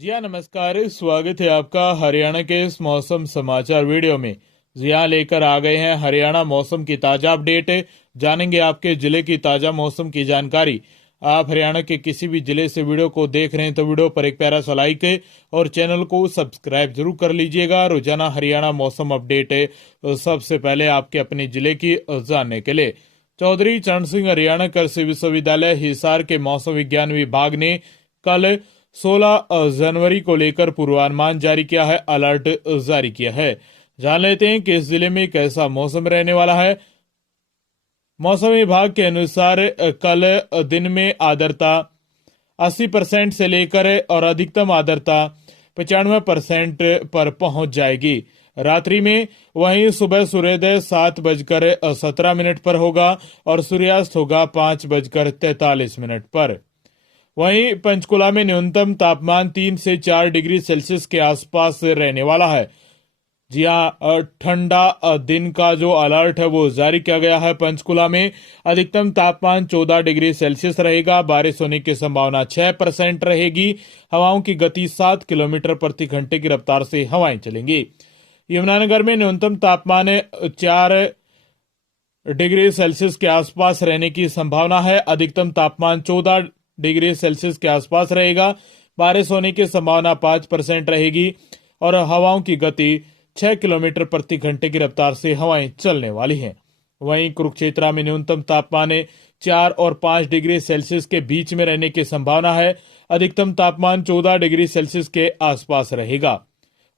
जी हाँ, नमस्कार। स्वागत है आपका हरियाणा के इस मौसम समाचार वीडियो में। जी हाँ, लेकर आ गए हैं हरियाणा मौसम की ताजा अपडेट। जानेंगे आपके जिले की ताजा मौसम की जानकारी। आप हरियाणा के किसी भी जिले से वीडियो को देख रहे हैं तो वीडियो पर एक प्यारा सा लाइक और चैनल को सब्सक्राइब जरूर कर लीजिएगा। रोजाना हरियाणा मौसम अपडेट सबसे पहले आपके अपने जिले की जानने के लिए। चौधरी चरण सिंह हरियाणा कृषि विश्वविद्यालय हिसार के मौसम विज्ञान विभाग ने कल 16 जनवरी को लेकर पूर्वानुमान जारी किया है, अलर्ट जारी किया है। जान लेते हैं कि इस जिले में कैसा मौसम रहने वाला है। मौसम विभाग के अनुसार कल दिन में आर्द्रता 80% से लेकर और अधिकतम आर्द्रता 95% पर पहुंच जाएगी। रात्रि में वहीं सुबह सूर्योदय 7:17 पर होगा और सूर्यास्त होगा 5:43 पर। वहीं पंचकुला में न्यूनतम तापमान 3 से 4 डिग्री सेल्सियस के आसपास रहने वाला है। जी हाँ, ठंडा दिन का जो अलर्ट है वो जारी किया गया है। पंचकुला में अधिकतम तापमान 14 डिग्री सेल्सियस रहेगा। बारिश होने की संभावना 6% रहेगी। हवाओं की गति 7 किलोमीटर प्रति घंटे की रफ्तार से हवाएं चलेंगी। यमुनानगर में न्यूनतम तापमान 4 डिग्री सेल्सियस के आसपास रहने की संभावना है। अधिकतम तापमान 14 डिग्री सेल्सियस के आसपास रहेगा। बारिश होने की संभावना 5% रहेगी और हवाओं की गति 6 किलोमीटर प्रति घंटे की रफ्तार से हवाएं चलने वाली हैं। वहीं कुरुक्षेत्र में न्यूनतम तापमान 4 और 5 डिग्री सेल्सियस के बीच में रहने की संभावना है। अधिकतम तापमान 14 डिग्री सेल्सियस के आसपास रहेगा।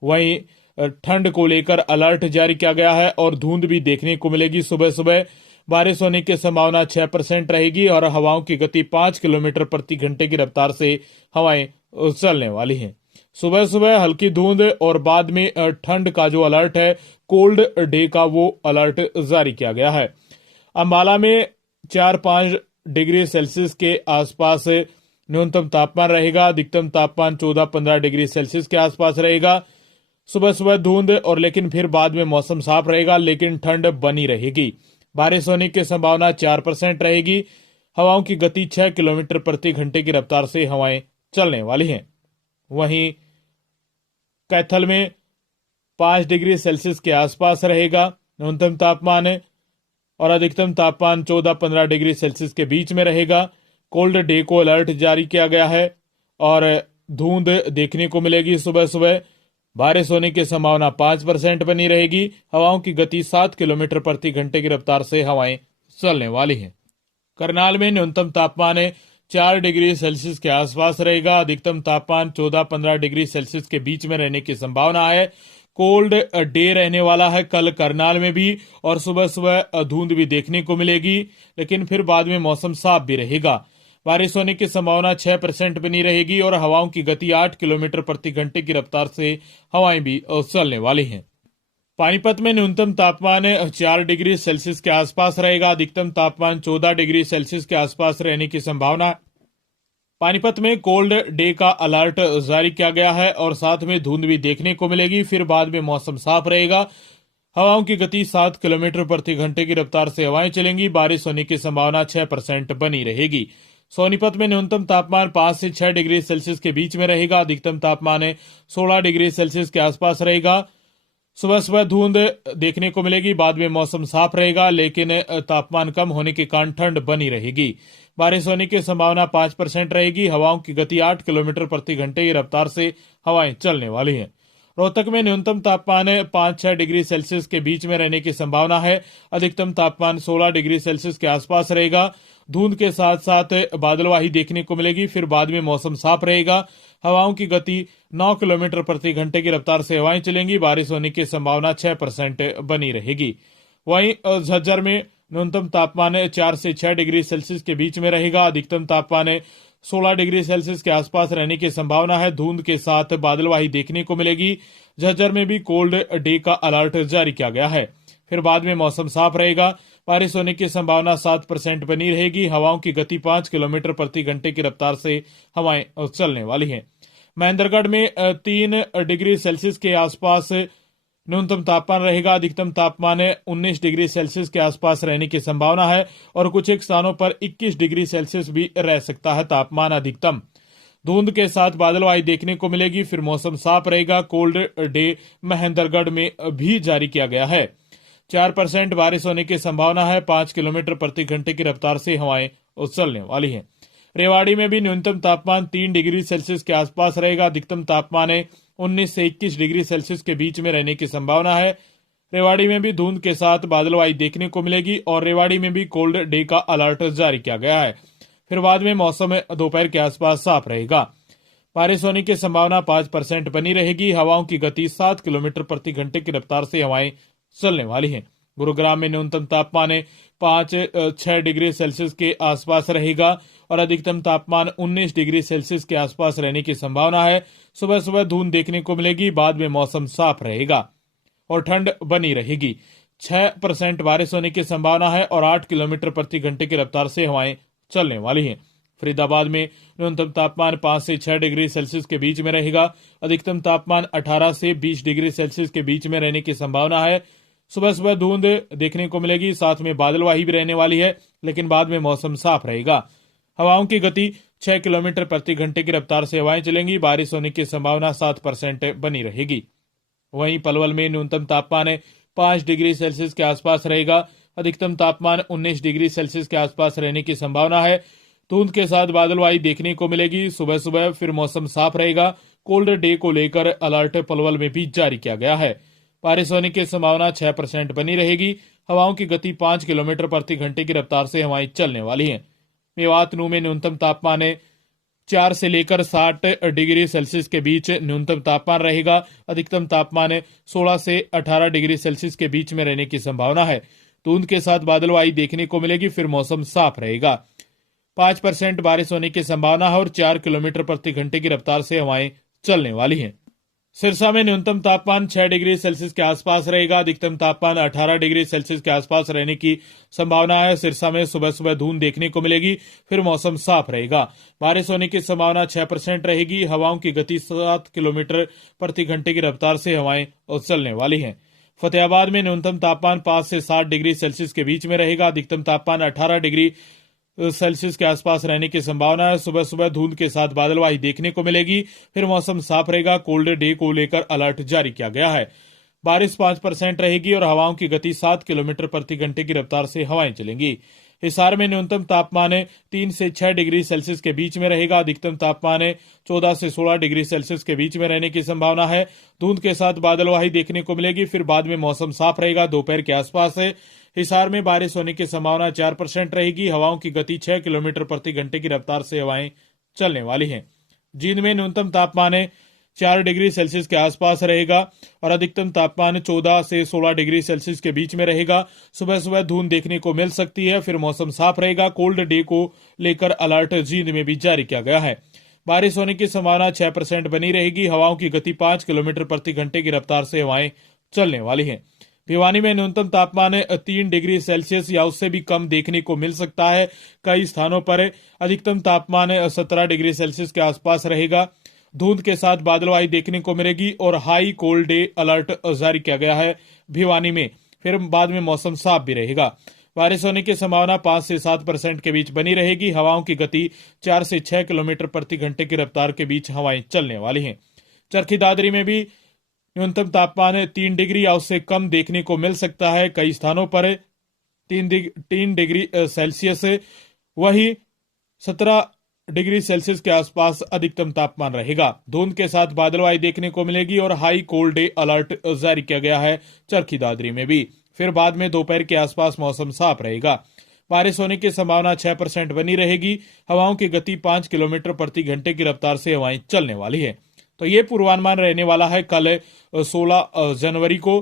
वहीं ठंड को लेकर अलर्ट जारी किया गया है और धुंध भी देखने को मिलेगी। सुबह सुबह बारिश होने की संभावना 6% रहेगी और हवाओं की गति 5 किलोमीटर प्रति घंटे की रफ्तार से हवाएं चलने वाली हैं। सुबह सुबह हल्की धुंध और बाद में ठंड का जो अलर्ट है, कोल्ड डे का, वो अलर्ट जारी किया गया है। अंबाला में 4-5 डिग्री सेल्सियस के आसपास न्यूनतम तापमान रहेगा। अधिकतम तापमान 14-15 डिग्री सेल्सियस के आसपास रहेगा। सुबह सुबह धुंध और लेकिन फिर बाद में मौसम साफ रहेगा, लेकिन ठंड बनी रहेगी। बारिश होने की संभावना 4% रहेगी। हवाओं की गति 6 किलोमीटर प्रति घंटे की रफ्तार से हवाएं चलने वाली हैं। वहीं कैथल में 5 डिग्री सेल्सियस के आसपास रहेगा न्यूनतम तापमान और अधिकतम तापमान 14-15 डिग्री सेल्सियस के बीच में रहेगा। कोल्ड डे को अलर्ट जारी किया गया है और धुंध देखने को मिलेगी। सुबह सुबह बारिश होने की संभावना 5% बनी रहेगी। हवाओं की गति 7 किलोमीटर प्रति घंटे की रफ्तार से हवाएं चलने वाली हैं। करनाल में न्यूनतम तापमान 4 डिग्री सेल्सियस के आसपास रहेगा। अधिकतम तापमान 14-15 डिग्री सेल्सियस के बीच में रहने की संभावना है। कोल्ड डे रहने वाला है कल करनाल में भी और सुबह सुबह धुंध भी देखने को मिलेगी, लेकिन फिर बाद में मौसम साफ भी रहेगा। बारिश होने की संभावना 6% बनी रहेगी और हवाओं की गति 8 किलोमीटर प्रति घंटे की रफ्तार से हवाएं भी चलने वाली हैं। पानीपत में न्यूनतम तापमान 4 डिग्री सेल्सियस के आसपास रहेगा। अधिकतम तापमान 14 डिग्री सेल्सियस के आसपास रहने की संभावना है। पानीपत में कोल्ड डे का अलर्ट जारी किया गया है और साथ में धुंध भी देखने को मिलेगी। फिर बाद में मौसम साफ रहेगा। हवाओं की गति 7 किलोमीटर प्रति घंटे की रफ्तार से हवाएं चलेंगी। बारिश होने की संभावना 6% बनी रहेगी। सोनीपत में न्यूनतम तापमान 5 से 6 डिग्री सेल्सियस के बीच में रहेगा। अधिकतम तापमान 16 डिग्री सेल्सियस के आसपास रहेगा। सुबह सुबह धुंध देखने को मिलेगी, बाद में मौसम साफ रहेगा, लेकिन तापमान कम होने के कारण ठंड बनी रहेगी। बारिश होने की संभावना 5% रहेगी। हवाओं की गति 8 किलोमीटर प्रति घंटे की रफ्तार से हवाएं चलने वाली हैं। रोहतक में न्यूनतम तापमान 5-6 डिग्री सेल्सियस के बीच में रहने की संभावना है। अधिकतम तापमान 16 डिग्री सेल्सियस के आसपास रहेगा। धुंध के साथ साथ बादलवाही देखने को मिलेगी, फिर बाद में मौसम साफ रहेगा। हवाओं की गति 9 किलोमीटर प्रति घंटे की रफ्तार से हवाएं चलेंगी। बारिश होने की संभावना 6% बनी रहेगी। वहीं झज्जर में न्यूनतम तापमान 4 से 6 डिग्री सेल्सियस के बीच में रहेगा। अधिकतम तापमान 16 डिग्री सेल्सियस के आसपास रहने की संभावना है। धुंध के साथ बादलवाही देखने को मिलेगी। झज्जर में भी कोल्ड डे का अलर्ट जारी किया गया है। फिर बाद में मौसम साफ रहेगा। बारिश होने की संभावना 7% बनी रहेगी। हवाओं की गति 5 किलोमीटर प्रति घंटे की रफ्तार से हवाएं चलने वाली हैं। महेंद्रगढ़ में 3 डिग्री सेल्सियस के आसपास न्यूनतम तापमान रहेगा। अधिकतम तापमान 19 डिग्री सेल्सियस के आसपास रहने की संभावना है और कुछ एक स्थानों पर 21 डिग्री सेल्सियस भी रह सकता है तापमान अधिकतम। धुंध के साथ बादलवाई देखने को मिलेगी, फिर मौसम साफ रहेगा। कोल्ड डे महेंद्रगढ़ में भी जारी किया गया है। 4% बारिश होने की संभावना है। 5 किलोमीटर प्रति घंटे की रफ्तार से हवाएं चलने वाली हैं। रेवाड़ी में भी न्यूनतम तापमान 3 डिग्री सेल्सियस के आसपास रहेगा। अधिकतम तापमान 19 से 21 डिग्री सेल्सियस के बीच में रहने की संभावना है। रेवाड़ी में भी धुंध के साथ बादलवाई देखने को मिलेगी और रेवाड़ी में भी कोल्ड डे का अलर्ट जारी किया गया है। फिर बाद में मौसम दोपहर के आसपास साफ रहेगा। बारिश होने की संभावना 5% बनी रहेगी। हवाओं की गति 7 किलोमीटर प्रति घंटे की रफ्तार से हवाएं चलने वाली हैं। गुरुग्राम में न्यूनतम तापमान 5-6 डिग्री सेल्सियस के आसपास रहेगा और अधिकतम तापमान 19 डिग्री सेल्सियस के आसपास रहने की संभावना है। सुबह सुबह धुंध देखने को मिलेगी, बाद में मौसम साफ रहेगा और ठंड बनी रहेगी। 6% बारिश होने की संभावना है और 8 किलोमीटर प्रति घंटे की रफ्तार से हवाएं चलने वाली हैं। फरीदाबाद में न्यूनतम तापमान 5 से 6 डिग्री सेल्सियस के बीच में रहेगा। अधिकतम तापमान 18 से 20 डिग्री सेल्सियस के बीच में रहने की संभावना है। सुबह सुबह धुंध देखने को मिलेगी, साथ में बादलवाही भी रहने वाली है, लेकिन बाद में मौसम साफ रहेगा। हवाओं की गति 6 किलोमीटर प्रति घंटे की रफ्तार से हवाएं चलेंगी। बारिश होने की संभावना 7% बनी रहेगी। वहीं पलवल में न्यूनतम तापमान 5 डिग्री सेल्सियस के आसपास रहेगा। अधिकतम तापमान 19 डिग्री सेल्सियस के आसपास रहने की संभावना है। धुंध के साथ बादलवाई देखने को मिलेगी। सुबह सुबह फिर मौसम साफ रहेगा। कोल्ड डे को लेकर अलर्ट पलवल में भी जारी किया गया है। बारिश होने की संभावना 6% बनी रहेगी। हवाओं की गति 5 किलोमीटर प्रति घंटे की रफ्तार से हवाएं चलने वाली हैं। मेवात नू में न्यूनतम तापमान 4 से लेकर 60 डिग्री सेल्सियस के बीच न्यूनतम तापमान रहेगा। अधिकतम तापमान 16 से 18 डिग्री सेल्सियस के बीच में रहने की संभावना है। धुंध के साथ बादलवाई देखने को मिलेगी, फिर मौसम साफ रहेगा। 5% बारिश होने की संभावना है और 4 किलोमीटर प्रति घंटे की रफ्तार से हवाएं चलने वाली हैं। सिरसा में न्यूनतम तापमान 6 डिग्री सेल्सियस के आसपास रहेगा। अधिकतम तापमान 18 डिग्री सेल्सियस के आसपास रहने की संभावना है। सिरसा में सुबह सुबह धुंध देखने को मिलेगी, फिर मौसम साफ रहेगा। बारिश होने की संभावना 6% रहेगी। हवाओं की गति 7 किलोमीटर प्रति घंटे की रफ्तार से हवाएं चलने वाली हैं। फतेहाबाद में न्यूनतम तापमान 5 से 7 डिग्री सेल्सियस के बीच में रहेगा। अधिकतम तापमान 18 डिग्री सेल्सियस के आसपास रहने की संभावना है। सुबह सुबह धुंध के साथ बादलवाही देखने को मिलेगी, फिर मौसम साफ रहेगा। कोल्ड डे को लेकर अलर्ट जारी किया गया है। बारिश 5% रहेगी और हवाओं की गति 7 किलोमीटर प्रति घंटे की रफ्तार से हवाएं चलेंगी। हिसार में न्यूनतम तापमान 3 से 6 डिग्री सेल्सियस के बीच में रहेगा। अधिकतम तापमान 14 से 16 डिग्री सेल्सियस के बीच में रहने की संभावना है। धुंध के साथ बादलवाही देखने को मिलेगी, फिर बाद में मौसम साफ रहेगा। दोपहर के आसपास हिसार में बारिश होने की संभावना 4% रहेगी। हवाओं की गति 6 किलोमीटर प्रति घंटे की रफ्तार से हवाएं चलने वाली हैं। जींद में न्यूनतम तापमान 4 डिग्री सेल्सियस के आसपास रहेगा और अधिकतम तापमान 14 से 16 डिग्री सेल्सियस के बीच में रहेगा। सुबह सुबह धुंध देखने को मिल सकती है, फिर मौसम साफ रहेगा। कोल्ड डे को लेकर अलर्ट जींद में भी जारी किया गया है। बारिश होने की संभावना 6% बनी रहेगी। हवाओं की गति 5 किलोमीटर प्रति घंटे की रफ्तार से हवाएं चलने वाली हैं। भिवानी में न्यूनतम तापमान 3 डिग्री सेल्सियस या उससे भी कम देखने को मिल सकता है। कई स्थानों पर अधिकतम तापमान 17 डिग्री सेल्सियस के आसपास रहेगा। धुंध के साथ बादलवाई देखने को मिलेगी और हाई कोल्ड डे अलर्ट जारी किया गया है भिवानी में। फिर बाद में मौसम साफ भी रहेगा। बारिश होने की संभावना 5 से 7% के बीच बनी रहेगी। हवाओं की गति 4 से 6 किलोमीटर प्रति घंटे की रफ्तार के बीच हवाएं चलने वाली हैं। चरखी दादरी में भी न्यूनतम तापमान 3 डिग्री या उससे कम देखने को मिल सकता है। कई स्थानों पर 3 डिग्री सेल्सियस, वही 17 डिग्री सेल्सियस के आसपास अधिकतम तापमान रहेगा। धुंध के साथ बादलवाई देखने को मिलेगी और हाई कोल्ड डे अलर्ट जारी किया गया है चरखी दादरी में भी। फिर बाद में दोपहर के आसपास मौसम साफ रहेगा। बारिश होने की संभावना 6% बनी रहेगी। हवाओं की गति 5 किलोमीटर प्रति घंटे की रफ्तार से हवाएं चलने वाली है। तो ये पूर्वानुमान रहने वाला है कल 16 जनवरी को।